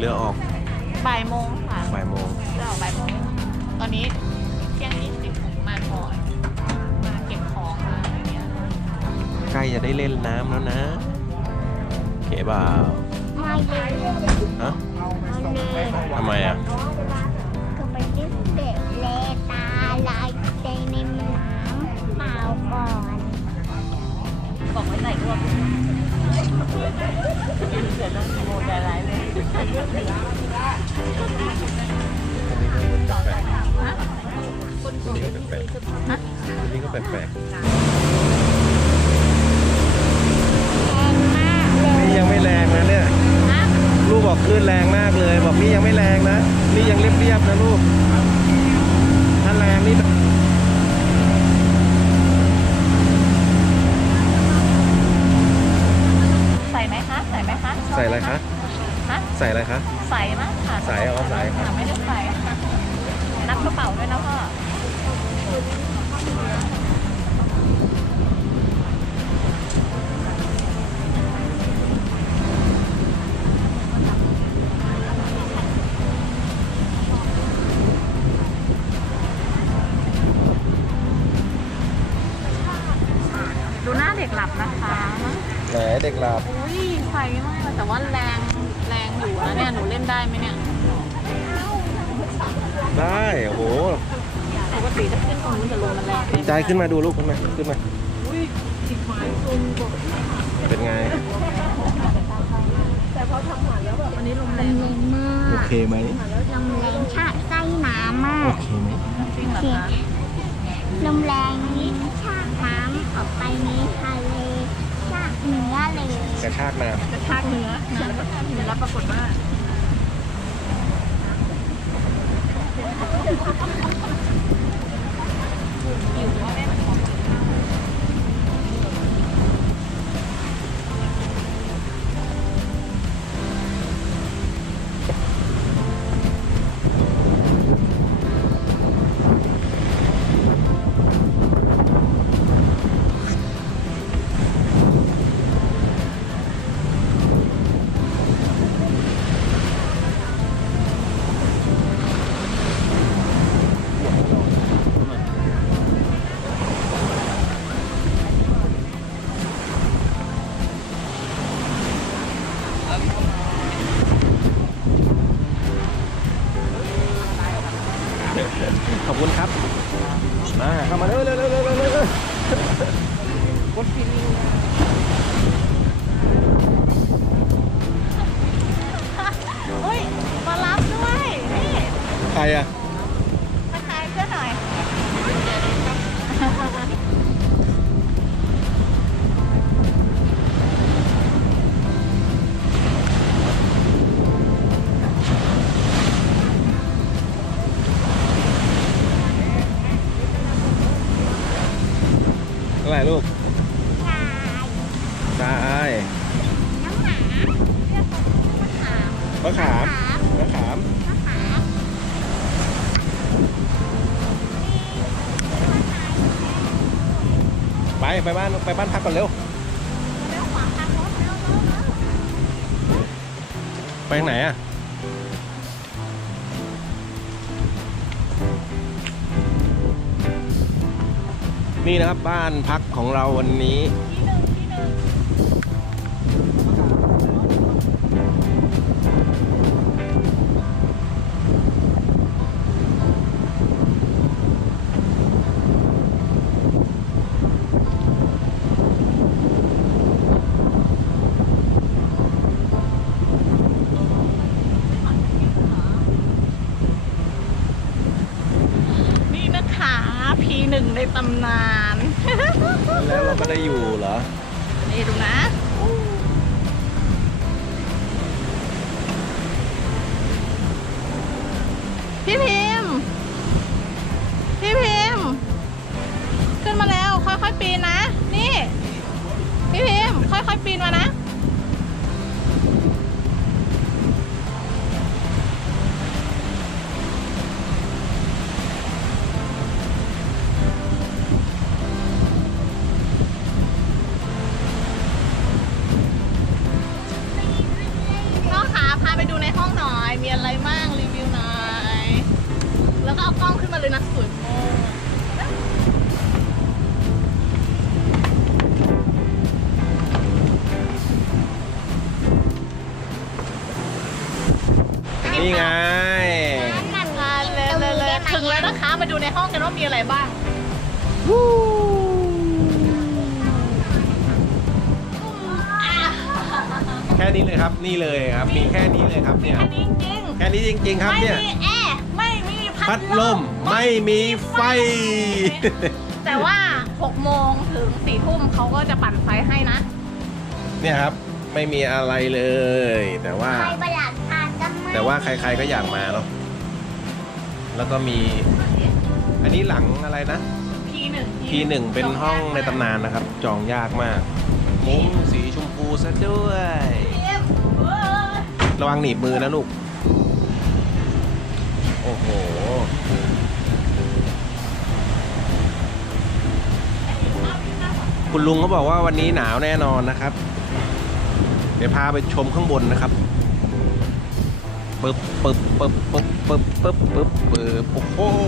เรือออกบ่ายโมงค่ะ บ่ายโมง เรือออกบ่ายโมงตอนนี้เที่ยง20ผมมาก่อนมาเก็บของมาอะไรเงี้ย ใกล้จะได้เล่นน้ำแล้วนะโอเคเปล่า ไม่เลย ฮะ ไม่เลย ทำไมอ่ะ ก็ไปดิ้นเด็กเลตาลายใจในน้ำเปล่าก่อน บอกไว้ใส่รวมเสร็จแล้วโมใจร้ายเลย คนนี้ก็แปลกๆคนนี้ก็แปลก แรงมากเล ๆ ย นี่ยังไม่แรงนะเนี่ย ลูกบอกคลื่นแรงมากเลย บอกนี่ยังไม่แรงนะ นี่ยังเรียบๆนะลูก ถ้าแรงนี่ ใส่ไหมคะใส่ไหมคะ ใส่อะไรคะ ฮะ ใส่อะไรคะ ใส่มากค่ะ ใส่เอาใส่ครับ ไม่ได้ใส่นับกระเป๋าด้วยนะพ่อ ดูหน้าเด็กหลับนะคะ ไหนเด็กหลับ อุ้ยไฟมากเลยแต่ว่าแรงอยู่นะเนี่ยหนูเล่นได้ไหมเนี่ย ได้ โอ้โห ปกติถ้าขึ้นตรงนู้นจะลงมันแรง ใจขึ้นมาดูลูกขึ้นมา ขึ้นมา เป็นไง วันนี้ลมแร ล ง มแรงมา โอก เคไหม ลมแรงชาใต้น้ำมาก โอเคไหม จริงเหรอคะ ลมแรงนี้ชากน้ำออกไปในทะเลชากเนื้อเลย กระชากน้ กระชากเนื้อนะแล้วก็ชากเนื้อแล้วปรากฏว่าหิวว่าแม่ของ ำขอบคุณครับ มาเข้ามาเร็วเร็วเร็วเร็วเร็วเร็วคนฟิลิง เฮ้ยมารับด้วยนี่ ใครอ่ะ มาถ่ายเพื่อนหน่อย อะไรลูก กาย ทราย น้ำหมาเรียกมะขาม มะขาม มะขาม ไปบ้านพักก่อนเร็ว เร็วขวางทางรถเร็วเร็วเร็ว ไปทางไหนอ่ะ นี่นะครับบ้านพักของเราวันนี้ นี่นะคะP1ในตำนาน แล้วเราก็ได้อยู่เหรอ นี่ดูนะ พี่พิมพ์พี่พิมพ์ขึ้นมาแล้วค่อยๆปีนนะ นี่พี่พิมพ์ค่อยๆปีนมานะ พ่อขาพาไปดูในห้องนอน ในห้องกันว่ามีอะไรบ้าง แค่นี้เลยครับนี่เลยครับมีแค่นี้เลยครับเนี่ย แค่นี้จริง แค่นี้จริง ๆ ครับ ไม่ เนี่ย มีแอร์ไม่มีพั พั ด ด ล ล ม มไม่มีไฟ แต่ว่า6 โมงถึง4 ทุ่มเขาก็จะปั่นไฟให้นะ เนี่ยครับไม่มีอะไรเลย แต่ว่า ใครประหลัดทานก็ไม่ แต่ว่าใครๆก็อยากมาเนาะแล้วก็มีอันนี้หลังอะไรนะ P1 เป็นห้องในตำนานนะครับ จองยากมากมุ้งสีชมพูซะด้วย ระวังหนีบมือนะลูก โอ้โห คุณลุงเขาบอกว่าวันนี้หนาวแน่นอนนะครับ เดี๋ยวพาไปชมข้างบนนะครับปึ๊บปึ๊บปึ๊บปึ๊บปึ๊บปึ๊บปึ๊บปึ๊บโอ้โห